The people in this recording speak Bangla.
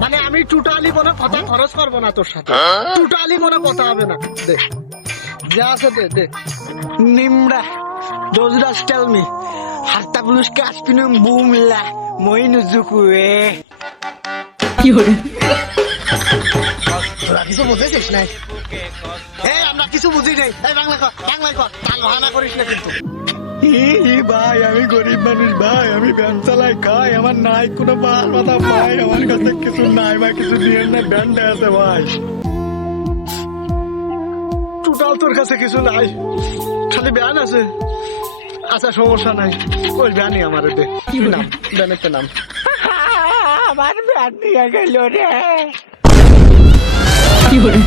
মানে আমি টোটালি কোনো কথা খরচ করবো না তোর সাথে, টোটালি কোনো কথা হবে না। দে যা আছে দে দে। নিমরা দোজরাস টেল মি হারতা পুলুস কাসপিনুম বুমলা মই নুজুকুয়ে। কি হলো? তোরা কিছু বুঝেছিস নাই? এই আমরা কিছু বুঝি নাই। এই বাংলা কর, বাংলায় কর, তাল বাহানা করিস না কিন্তু। ভাই আমি গরিব মানুষ ভাই, আমি ব্যান চালাই খাই, আমার নাই কোনো বাল মাথা ভাই, আমার কাছে কিছু নাই ভাই, কিছু দিয়ে না, ব্যান্ডে আছে ভাই। টোটাল তোর কাছে কিছু নাই, খালি ব্যান আছে। আচ্ছা সমস্যা নাই, ওই ব্যানই আমার দে। নাম ব্যানের নাম। আমার ব্যান দিয়ে গেল রে। কি হলো?